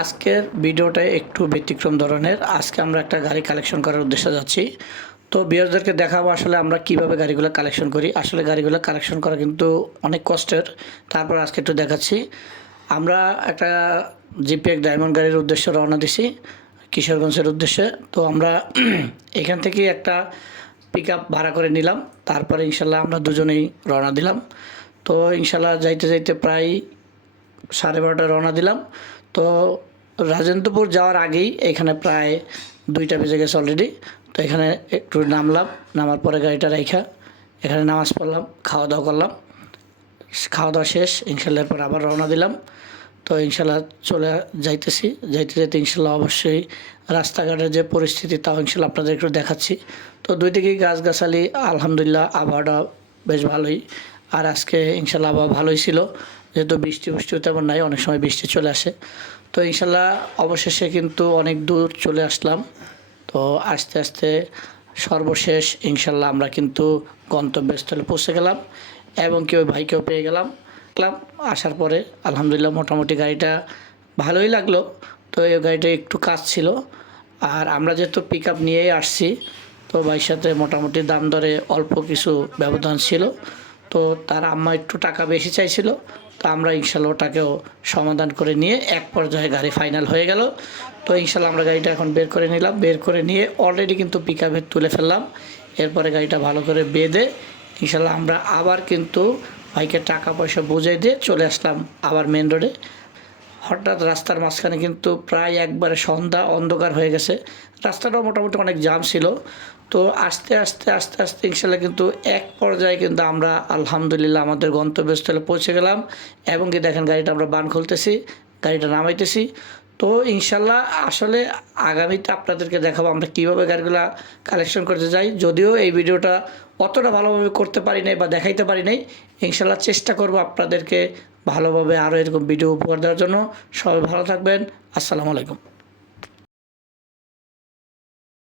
আজকের ভিডিওটা একটু ব্যতিক্রম ধরনের। আজকে আমরা একটা গাড়ি কালেকশন করার উদ্দেশ্যে যাচ্ছি। তো ভিউয়ারদেরকে দেখাবো আসলে আমরা কিভাবে গাড়িগুলো কালেকশন করি। আসলে গাড়িগুলো কালেকশন করা কিন্তু অনেক কষ্টের। তারপর আজকে একটু দেখাচ্ছি। আমরা একটা জিপিএক্স ডায়মন্ড গাড়ির উদ্দেশ্যে রওনা দিছি, কিশোরগঞ্জের উদ্দেশ্যে। তো আমরা এখান থেকে একটা পিকআপ ভাড়া করে নিলাম। তারপরে ইনশাল্লাহ আমরা দুজনেই রওনা দিলাম। তো ইনশাল্লাহ যাইতে যাইতে প্রায় 12:30টায় রওনা দিলাম। তো রাজেন্দ্রপুর যাওয়ার আগেই এখানে প্রায় 2টা বেজে গেছে অলরেডি। তো এখানে একটু নামলাম, নামার পরে গাড়িটা রাইখা এখানে নামাজ পড়লাম, খাওয়া দাওয়া করলাম। খাওয়া দাওয়া শেষ ইনশাল্লাহ এরপর আবার রওনা দিলাম। তো ইনশাল্লাহ চলে যাইতেছি, যাইতে যাইতে ইনশাল্লাহ অবশ্যই রাস্তাঘাটের যে পরিস্থিতি তাও ইনশাল্লাহ আপনাদের একটু দেখাচ্ছি। তো দুই দিকেই গাছগাছালি, আলহামদুলিল্লাহ আবহাওয়াটা বেশ ভালোই। আর আজকে ইনশাল্লাহ আবহাওয়া ভালোই ছিল, যেহেতু বৃষ্টি তেমন নাই, অনেক সময় বৃষ্টি চলে আসে। তো ইনশাল্লাহ অবশেষে কিন্তু অনেক দূর চলে আসলাম। তো আস্তে আস্তে সর্বশেষ ইনশাল্লাহ আমরা কিন্তু গন্তব্যস্থলে পৌঁছে গেলাম এবং ওই ভাইকেও পেয়ে গেলাম। আসার পরে আলহামদুলিল্লাহ মোটামুটি গাড়িটা ভালোই লাগলো। তো এই গাড়িটা একটু কাজ ছিল, আর আমরা যেহেতু পিক আপ নিয়েই আসছি, তো ভাইয়ের সাথে মোটামুটি দাম দরে অল্প কিছু ব্যবধান ছিল। তো তার আম্মা একটু টাকা বেশি চাইছিল, তো আমরা ইনশাল্লাহ ওটাকেও সমাধান করে নিয়ে এক পর্যায়ে গাড়ি ফাইনাল হয়ে গেল। তো ইনশাল্লাহ আমরা গাড়িটা এখন বের করে নিলাম, বের করে নিয়ে অলরেডি কিন্তু পিক আপে তুলে ফেললাম। এরপরে গাড়িটা ভালো করে বেঁধে ইনশাল্লাহ আমরা আবার কিন্তু ভাইকে টাকা পয়সা বুঝিয়ে দিয়ে চলে আসলাম আবার মেন রোডে। হঠাৎ রাস্তার মাঝখানে কিন্তু প্রায় একবারে সন্ধ্যা অন্ধকার হয়ে গেছে। রাস্তাটাও মোটামুটি অনেক জাম ছিল। তো আস্তে আস্তে আস্তে আস্তে ইনশাল্লাহ কিন্তু এক পর্যায়ে কিন্তু আমরা আলহামদুলিল্লাহ আমাদের গন্তব্যস্থলে পৌঁছে গেলাম। এবং কি দেখেন গাড়িটা আমরা বান খুলতেছি, গাড়িটা নামাইতেছি। তো ইনশাল্লাহ আসলে আগামীতে আপনাদেরকে দেখাবো আমরা কীভাবে গাড়িগুলো কালেকশন করতে যাই। যদিও এই ভিডিওটা অতটা ভালোভাবে করতে পারি নাই বা দেখাইতে পারি নাই, ইনশাল্লাহ চেষ্টা করব আপনাদেরকে ভালোভাবে আরও এরকম ভিডিও উপহার দেওয়ার জন্য। সবাই ভালো থাকবেন। আসসালামু আলাইকুম।